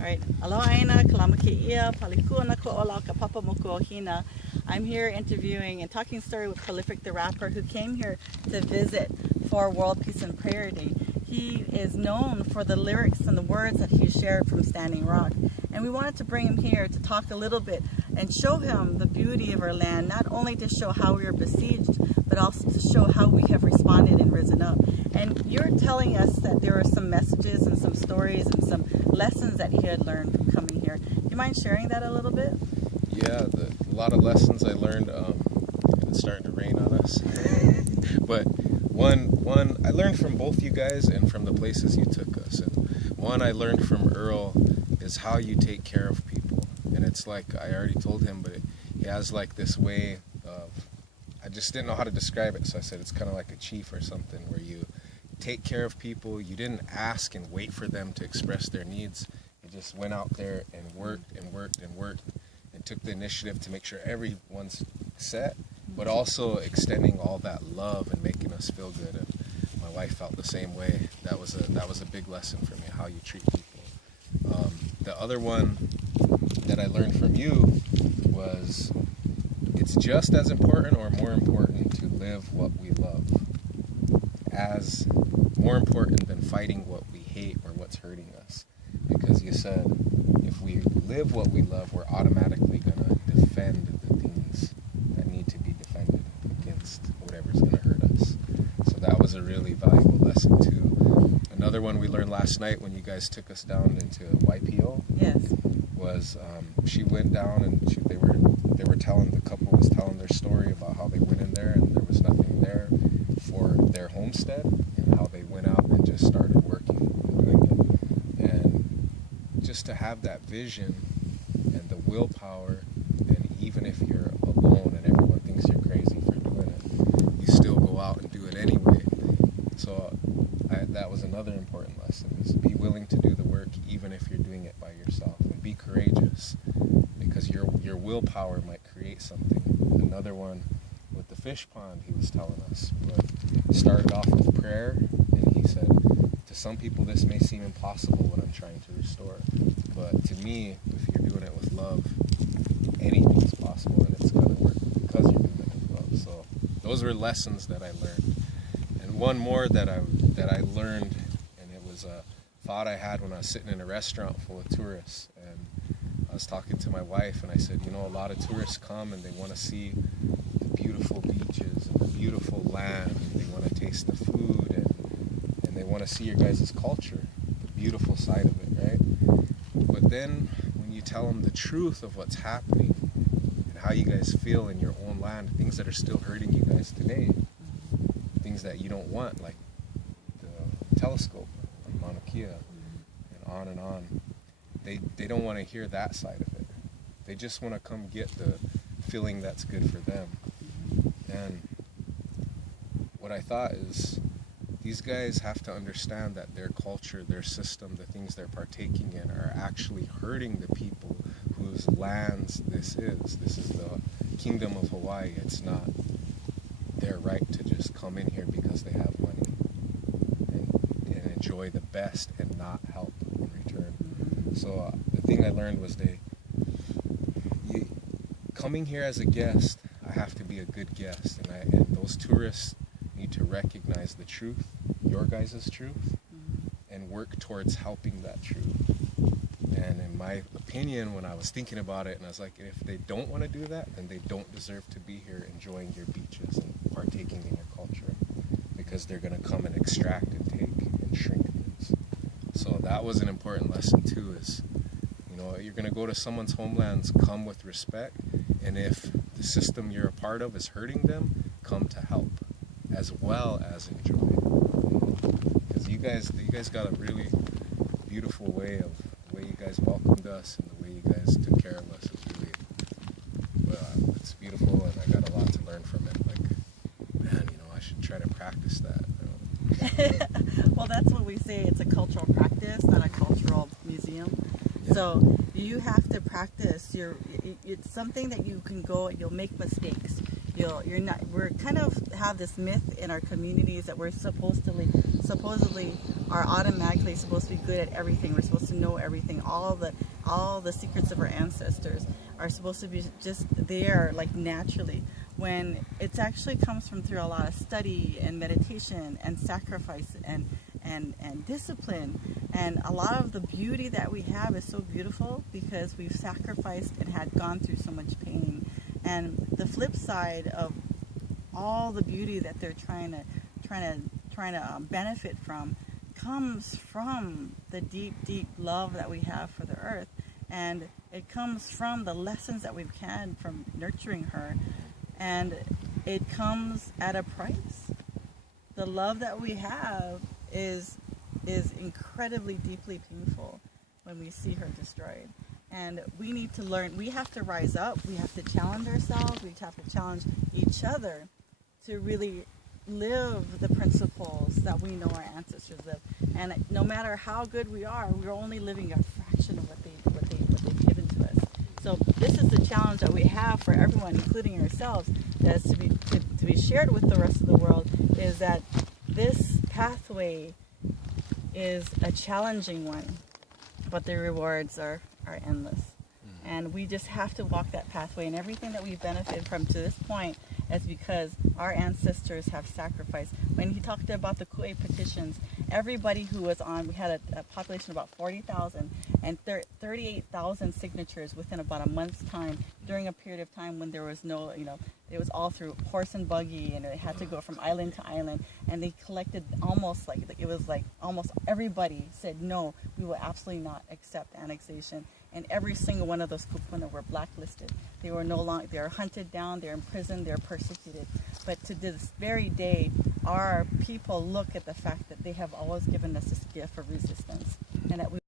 Alright, aloha aina, kalama ke'ia, palikua na ko'ola, ka papa moko hina. I'm here interviewing and talking story with Prolific the Rapper, who came here to visit for World Peace and Prayer Day. He is known for the lyrics and the words that he shared from Standing Rock. And we wanted to bring him here to talk a little bit and show him the beauty of our land, not only to show how we are besieged, but also to show how we have responded and risen up. And you're telling us that there were some messages and some stories and some lessons that he had learned from coming here. Do you mind sharing that a little bit? Yeah, a lot of lessons I learned. It's starting to rain on us. But one I learned from both you guys and from the places you took us. And one I learned from Earl is how you take care of people. And it's like, I already told him, but he has like this way of, I just didn't know how to describe it, so I said it's kind of like a chief or something, where you take care of people. You didn't ask and wait for them to express their needs. You just went out there and worked and worked and worked and took the initiative to make sure everyone's set, but also extending all that love and making us feel good. And my wife felt the same way. That was a big lesson for me, how you treat people. The other one that I learned from you was it's just as important or more important to live what we love, as more important than fighting what we hate or what's hurting us. Because you said if we live what we love, we're automatically going to defend the things that need to be defended against whatever's going to hurt us. So that was a really valuable lesson too. Another one we learned last night when you guys took us down into YPO. Yes. Was she went down and they were telling, the couple was telling their story about how they went in there and there was nothing there for their homestead, and how they went out and just started working and doing it. And just to have that vision and the willpower, and even if you're alone and everyone thinks you're crazy for doing it, you still go out and do it anyway. So that was another important lesson, is be willing to do the work even if you're doing it by yourself, and be courageous, because your willpower might create something. Another one with the fish pond, he was telling us, but started off with prayer, and he said, to some people this may seem impossible what I'm trying to restore, but to me, if you're doing it with love, anything's possible, and it's going to work because you're doing it with love. So those were lessons that I learned. And one more that I learned, and it was a thought I had when I was sitting in a restaurant full of tourists, and I was talking to my wife, and I said, you know, a lot of tourists come and they want to see the beautiful beaches and the beautiful land, and they want to taste the food, and they want to see your guys' culture, the beautiful side of it, right? But then when you tell them the truth of what's happening and how you guys feel in your own land, things that are still hurting you guys today, things that you don't want, like the telescope on Mauna Kea, and on, they don't want to hear that side of it. They just want to come get the feeling that's good for them. And what I thought is, these guys have to understand that their culture, their system, the things they're partaking in are actually hurting the people whose lands this is. This is the Kingdom of Hawaii. It's not their right to just come in here because they have money and enjoy the best and not help in return. So the thing I learned was coming here as a guest, I have to be a good guest, and those tourists need to recognize the truth, your guys' truth, and work towards helping that truth. And in my opinion, when I was thinking about it, and I was like, if they don't want to do that, then they don't deserve to be here enjoying your beaches and partaking in your culture, because they're going to come and extract and take and shrink things. So that was an important lesson too, is, you know, you're going to go to someone's homelands, come with respect, and if the system you're a part of is hurting them, come to help as well as enjoy. Because you guys got a really beautiful way of, the way you guys welcomed us and the way you guys took care of us is really, it's beautiful, and I got a lot to learn from it. Like, man, you know, I should try to practice that. You know? Well, that's what we say. It's a cultural practice, not a cultural museum. Yeah. So you have to practice. It's something that you can go, you'll make mistakes. you're not, we're kind of have this myth in our communities that we're supposedly are automatically supposed to be good at everything. We're supposed to know everything. All the secrets of our ancestors are supposed to be just there, like naturally, when it actually comes from through a lot of study and meditation and sacrifice and discipline. And a lot of the beauty that we have is so beautiful because we've sacrificed and had gone through so much pain. And the flip side of all the beauty that they're trying to benefit from comes from the deep love that we have for the earth, and it comes from the lessons that we've had from nurturing her, and it comes at a price. The love that we have is incredibly deeply painful when we see her destroyed. And we need to learn, we have to rise up, we have to challenge ourselves, we have to challenge each other to really live the principles that we know our ancestors live. And no matter how good we are, we're only living a fraction of what they've given to us. So this is the challenge that we have for everyone, including ourselves, that's to be shared with the rest of the world, is that this pathway is a challenging one, but the rewards are endless. And we just have to walk that pathway, and everything that we've benefited from to this point is because our ancestors have sacrificed. When he talked about the Ku'e petitions, everybody who was on, we had a population of about 40,000 and 38,000 signatures within about a month's time, during a period of time when there was no, it was all through horse and buggy, and it had to go from island to island, and they collected almost almost everybody said, no, we will absolutely not accept annexation. And every single one of those kupuna were blacklisted. They were no longer, they were hunted down, they're imprisoned, they're persecuted. But to this very day, our people look at the fact that they have always given us this gift of resistance, and that we